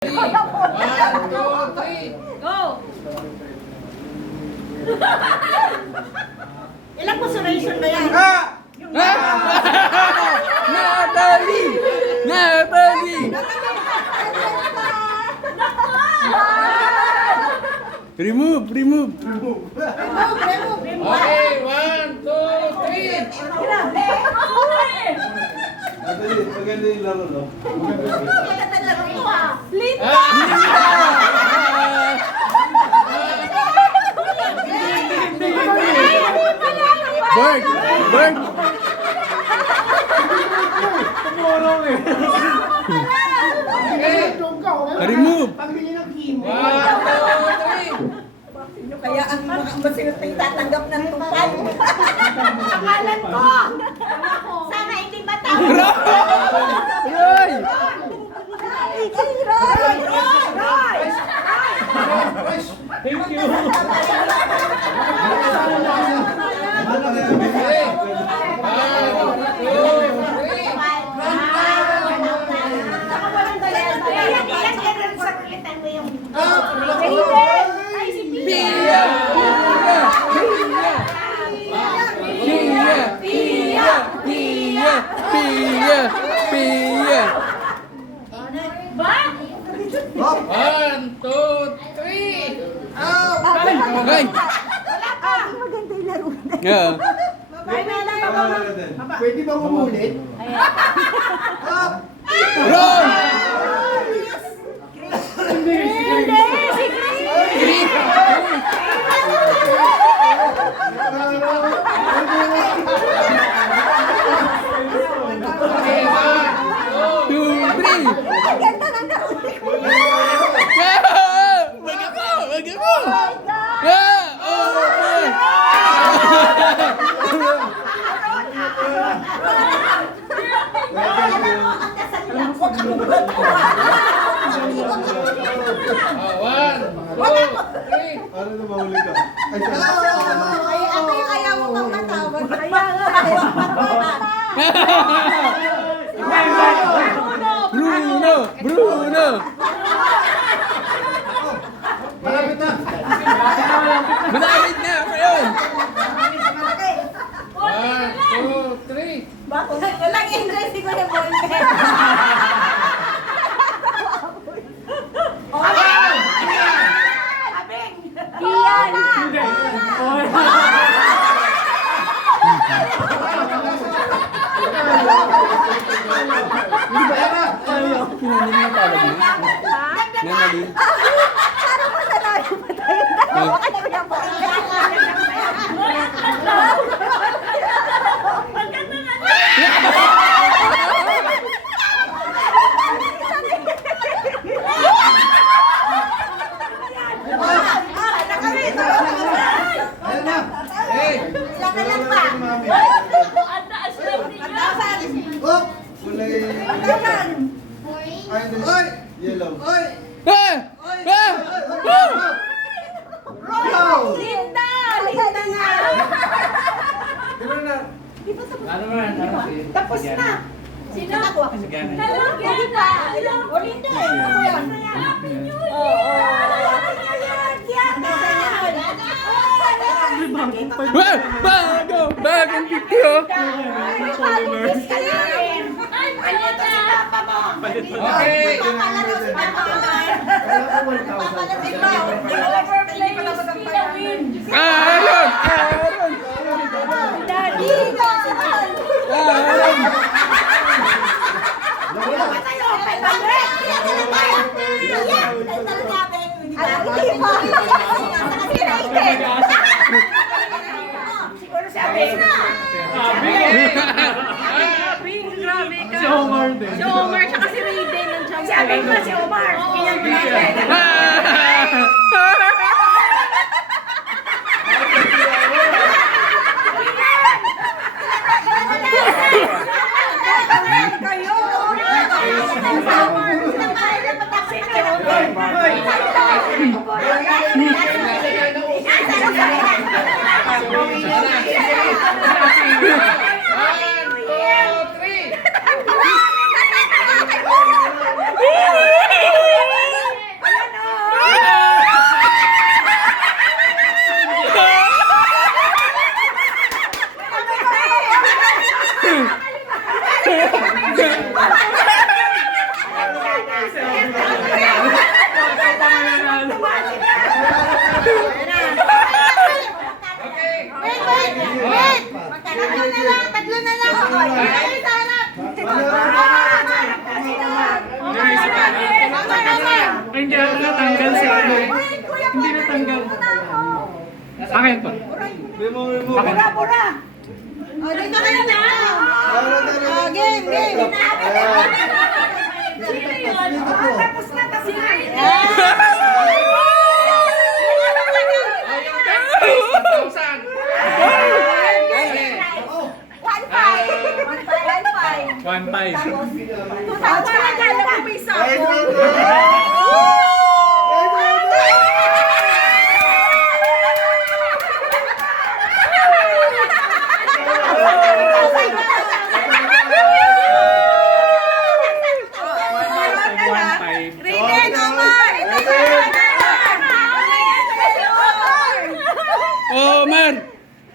One, two, three. Go! Ilang consolation ba yan? Natalie! Natalie! Remove! Remove! Okay, one, two, three. Madali, maganda yung laro, no? Bird! Bird! Remove! One, two, three. Kaya ang mga masinot na tatanggap ng tupad. Pangalan ko! Sana hindi matawag. Roy! Thank you. Ano kaya yung Okay. One, two, three. Pia! Pia! Pia! Pia! Pia! Pia! One, two, three. Hey! Maganda yung laro. Yeah. Pwede ba umulit? Roll! Okay, one, two. 2, 3! Maganda ng laro. Wag ako! Wag ako! Yeah! Oh my! One, two, three. Ano na mahuli ka? Ay, Ay, ako yung ayaw mo pang matawag. Kaya nga. Bruno! Bruno! malapit na! Malapit na ako yun! One, two, three. Walang interest ko yung boyfriend. Kinanil mo tawag niya? Nanali? Parang masalayo pa tayo. Dalawa ka na yung boyfriend. Ayan na! Hey. Ilan na lang pa? Oh! Kulay... Ay, ay! Yellow. Ay! Ah! Ah! Wow! Linda! Linda na! Di ba na? Tapos na! Sino ako? Hello, Hindi pa. O Linda eh. Ako yan. Oo. Ah! Bago! Bagong picture! Okay. Aaron! Aaron! Aaron! Siguro sabi. Grabe ka. Si Omar din. Si Omar, tsaka si Raiden nandiyan. Sabi ko si Omar. Ganyan ko natin. Kayo! One, two, three. Wait, wait, wait. Tatlo na lang. Ay, sarap. Ay, hindi ako natanggal si ano eh. Hindi natanggal. Akin po. Remove. Pura, pura. O, dito kayo na. O, game, game. Tapos na, tapos na. Saan? 1-5. 1-5. Tapos, 2,000. Akala ko may Guys, sabon. Rene, Omar. Ito na. Oh, man!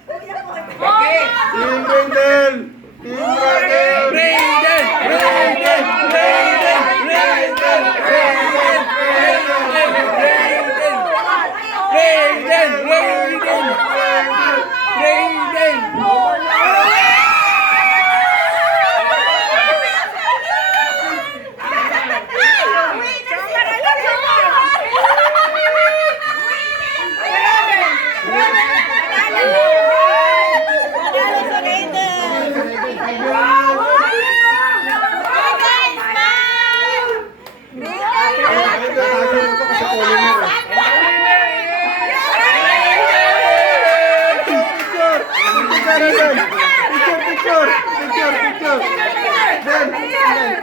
Team Brandon! Team Brandon! Raiden! Raiden! Raiden! Raiden! Raiden! Raiden! Raiden! Raiden! Picture!